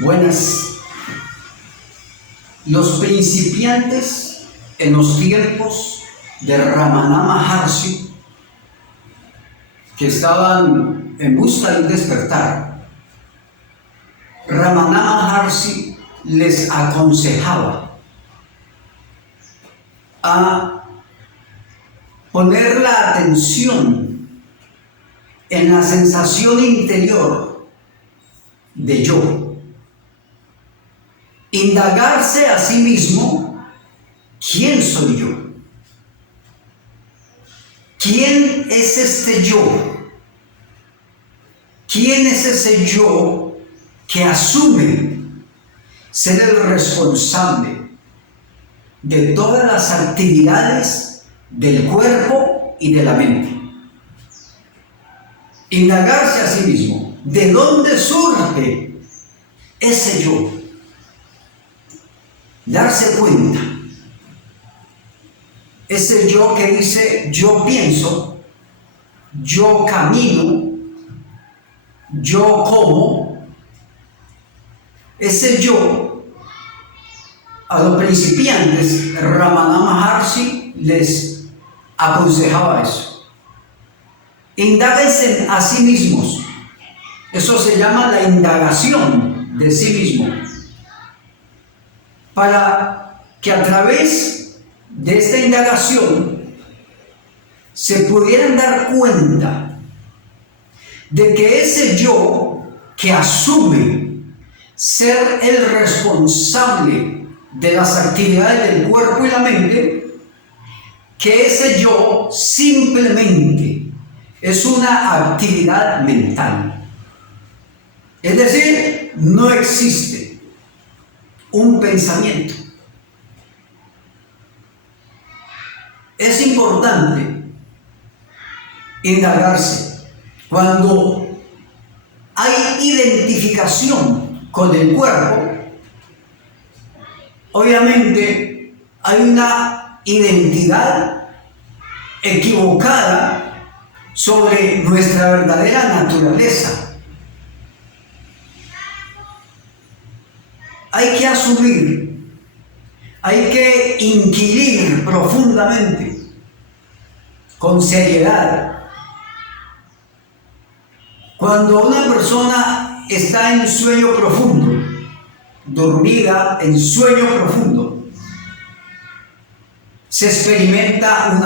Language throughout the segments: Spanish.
Buenas. Los principiantes en los tiempos de Ramana Maharshi, que estaban en busca de un despertar, Ramana Maharshi les aconsejaba a poner la atención en la sensación interior de yo, indagarse a sí mismo: ¿quién soy yo? ¿Quién es este yo? ¿Quién es ese yo que asume ser el responsable de todas las actividades del cuerpo y de la mente? Indagarse a sí mismo. ¿De dónde surge ese yo? Darse cuenta. Ese yo que dice: yo pienso, yo camino, yo como. Ese yo, a los principiantes, Ramana Maharshi les aconsejaba eso. Indáguense a sí mismos. Eso se llama la indagación de sí mismo. Para que a través de esta indagación se pudieran dar cuenta de que ese yo que asume ser el responsable de las actividades del cuerpo y la mente, que ese yo simplemente es una actividad mental. Es decir, no existe un pensamiento. Es importante indagarse. Cuando hay identificación con el cuerpo, obviamente hay una identidad equivocada sobre nuestra verdadera naturaleza. Hay que asumir, hay que inquirir profundamente, con seriedad. Cuando una persona está en sueño profundo, dormida en sueño profundo, se experimenta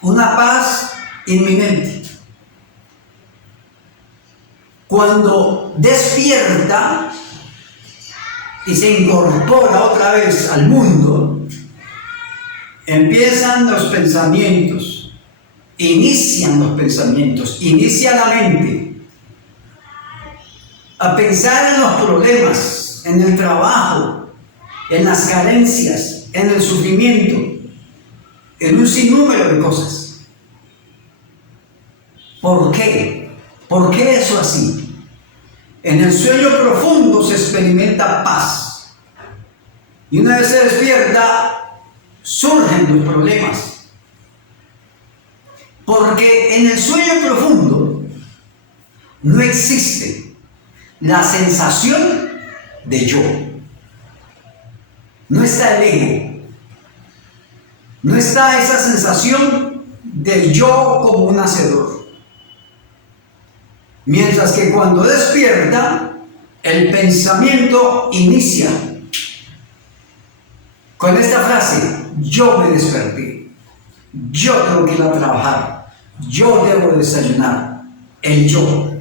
una paz inminente. Cuando despierta y se incorpora otra vez al mundo, empiezan los pensamientos, inicia la mente a pensar en los problemas, en el trabajo, en las carencias, en el sufrimiento, en un sinnúmero de cosas. ¿Por qué? ¿Por qué eso así? En el sueño profundo se experimenta paz. Y una vez se despierta, surgen los problemas. Porque en el sueño profundo no existe la sensación de yo. No está el ego. No está esa sensación del yo como un hacedor. Mientras que cuando despierta, el pensamiento inicia con esta frase: yo me desperté, yo tengo que ir a trabajar, yo debo desayunar. El yo.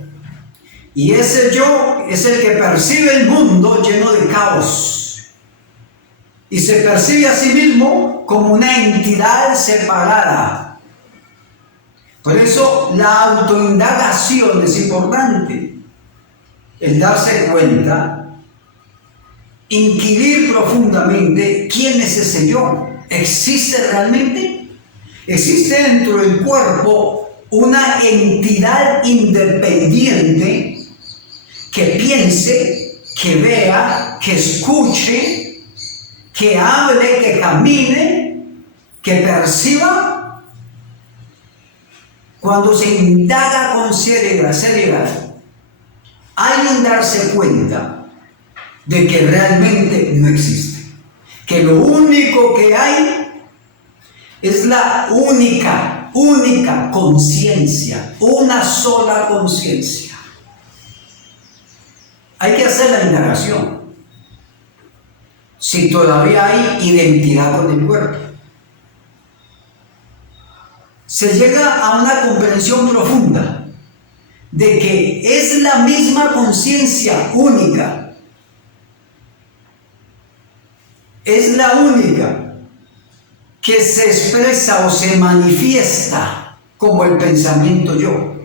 Y ese yo es el que percibe el mundo lleno de caos y se percibe a sí mismo como una entidad separada. Por eso la autoindagación es importante, el darse cuenta, inquirir profundamente quién es ese yo. ¿Existe realmente? ¿Existe dentro del cuerpo una entidad independiente que piense, que vea, que escuche, que hable, que camine, que perciba? Cuando se indaga con seriedad, hay en darse cuenta de que realmente no existe. Que lo único que hay es la única conciencia, una sola conciencia. Hay que hacer la indagación. Si todavía hay identidad con el cuerpo. Se llega a una comprensión profunda de que es la misma conciencia única. Es la única que se expresa o se manifiesta como el pensamiento yo.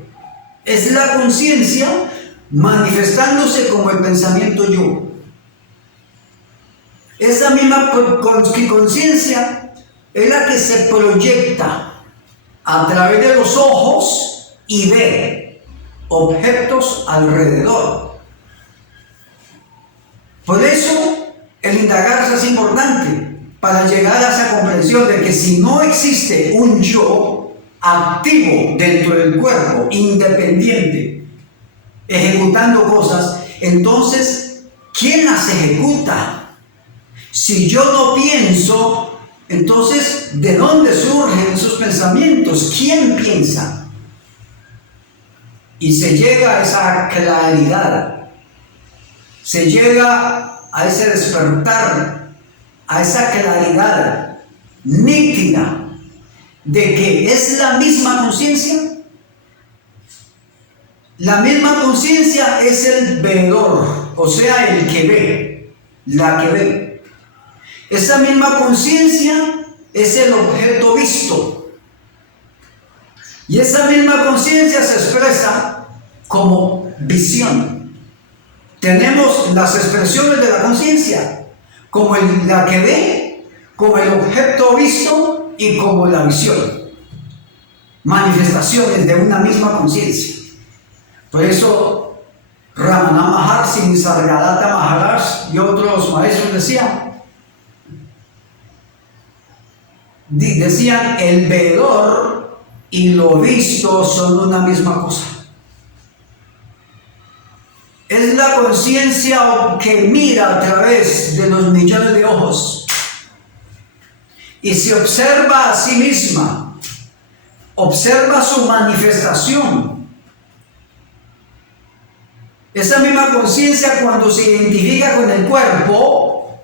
Es la conciencia manifestándose como el pensamiento yo. Esa misma conciencia es la que se proyecta a través de los ojos y ve objetos alrededor. Por eso el indagarse es importante para llegar a esa comprensión de que si no existe un yo activo dentro del cuerpo, independiente, ejecutando cosas, entonces, ¿quién las ejecuta? Si yo no pienso, entonces, ¿de dónde surgen esos pensamientos? ¿Quién piensa? Y se llega a esa claridad, se llega a ese despertar, a esa claridad nítida de que es la misma conciencia. La misma conciencia es el veedor, o sea, el que ve, la que ve. Esa misma conciencia es el objeto visto. Y esa misma conciencia se expresa como visión. Tenemos las expresiones de la conciencia, como la que ve, como el objeto visto y como la visión. Manifestaciones de una misma conciencia. Por eso Ramana Maharshi, Nisargadatta Maharaj y otros maestros decían, el veedor y lo visto son una misma cosa. Es la conciencia que mira a través de los millones de ojos y se observa a sí misma, observa su manifestación. Esa misma conciencia, cuando se identifica con el cuerpo,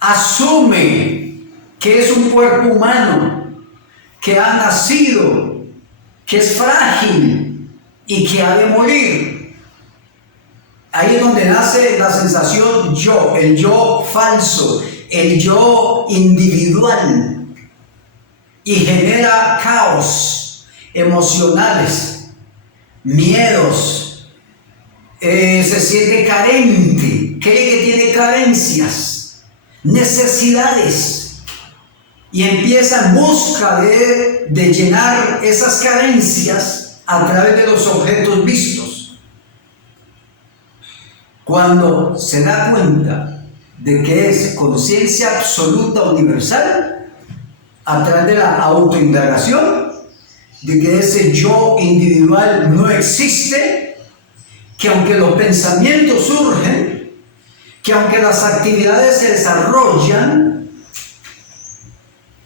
asume que es un cuerpo humano, que ha nacido, que es frágil y que ha de morir. Ahí es donde nace la sensación yo, el yo falso, el yo individual, y genera caos emocionales, miedos, se siente carente, cree que tiene carencias, necesidades. Y empieza en busca de llenar esas carencias a través de los objetos vistos. Cuando se da cuenta de que es conciencia absoluta universal, a través de la autoindagación, de que ese yo individual no existe, que aunque los pensamientos surgen, que aunque las actividades se desarrollan,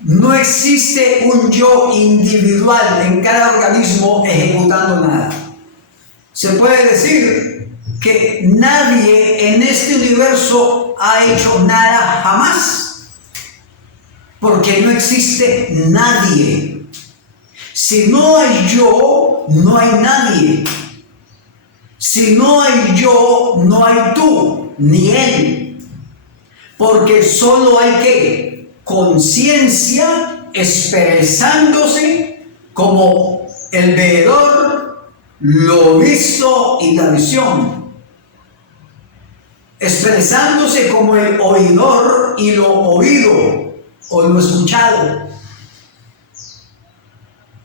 no existe un yo individual en cada organismo ejecutando nada. Se puede decir que nadie en este universo ha hecho nada jamás, porque no existe nadie. Si no hay yo, no hay nadie. Si no hay yo, no hay tú, ni él. Porque solo hay ¿qué? Conciencia expresándose como el veedor, lo visto y la visión. Expresándose como el oidor y lo oído o lo escuchado.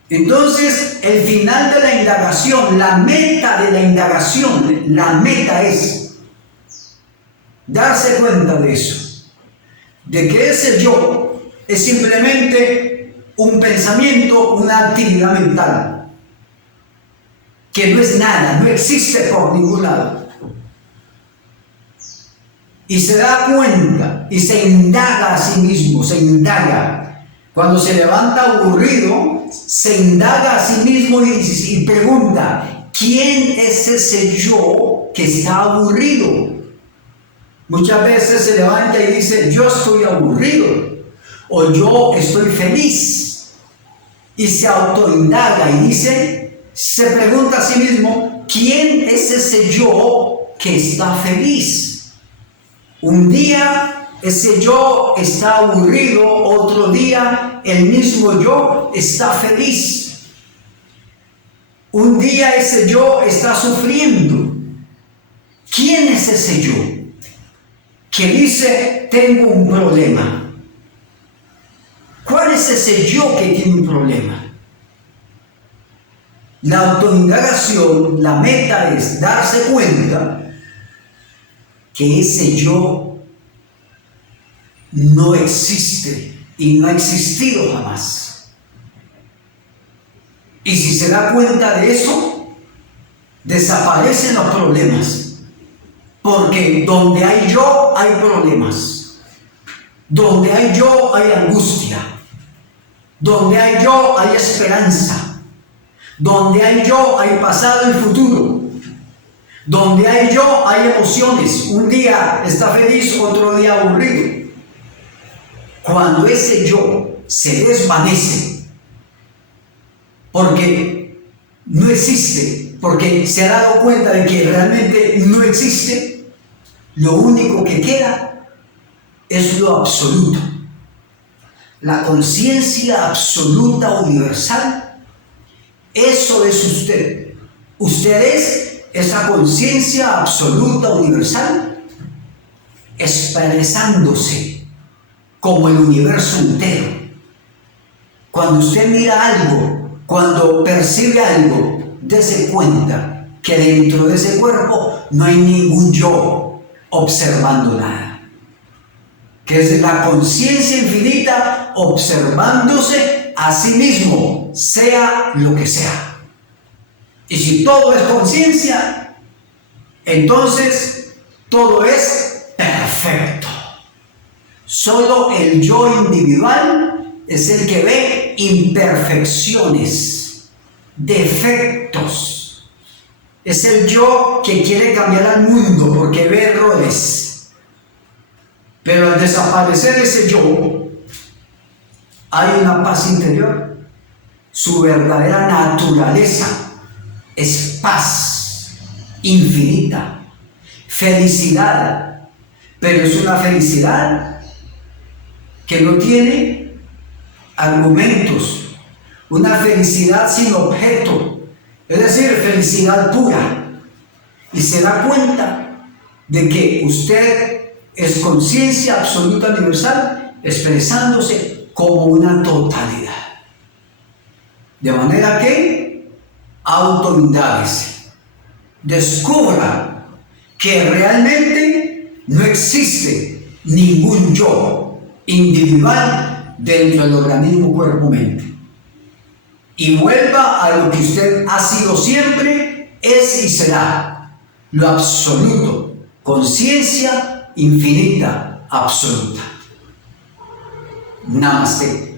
Entonces, el final de la indagación, la meta de la indagación, la meta es darse cuenta de eso. De que ese yo es simplemente un pensamiento, una actividad mental, que no es nada, no existe por ningún lado. y se da cuenta y se indaga a sí mismo, se indaga. Cuando se levanta aburrido, se indaga a sí mismo y pregunta, ¿quién es ese yo que está aburrido? Muchas veces se levanta y dice, yo estoy aburrido o yo estoy feliz. Y se autoindaga y se pregunta a sí mismo, ¿quién es ese yo que está feliz? Un día ese yo está aburrido, otro día el mismo yo está feliz. Un día ese yo está sufriendo. ¿Quién es ese yo que dice, tengo un problema? ¿Cuál es ese yo que tiene un problema? La autoindagación, la meta es darse cuenta que ese yo no existe y no ha existido jamás. Y si se da cuenta de eso, desaparecen los problemas. Porque donde hay yo, hay problemas. Donde hay yo, hay angustia. Donde hay yo, hay esperanza. Donde hay yo, hay pasado y futuro. Donde hay yo, hay emociones. Un día está feliz, otro día aburrido. Cuando ese yo se desvanece, porque no existe, porque se ha dado cuenta de que realmente no existe, lo único que queda es lo absoluto. La conciencia absoluta universal, eso es usted. Usted es esa conciencia absoluta universal expresándose como el universo entero. Cuando usted mira algo, cuando percibe algo, dése cuenta que dentro de ese cuerpo no hay ningún yo observando nada. Que es la conciencia infinita observándose a sí mismo, sea lo que sea. Y si todo es conciencia, entonces todo es perfecto. Solo el yo individual es el que ve imperfecciones, defectos. Es el yo que quiere cambiar al mundo porque ve errores. Pero al desaparecer ese yo, hay una paz interior. Su verdadera naturaleza es paz infinita, felicidad, pero es una felicidad que no tiene argumentos, una felicidad sin objeto, es decir, felicidad pura. Y se da cuenta de que usted es conciencia absoluta universal expresándose como una totalidad. De manera que autoindáguese, descubra que realmente no existe ningún yo individual dentro del organismo cuerpo-mente. Y vuelva a lo que usted ha sido siempre, es y será, lo absoluto, conciencia infinita, absoluta. Namaste.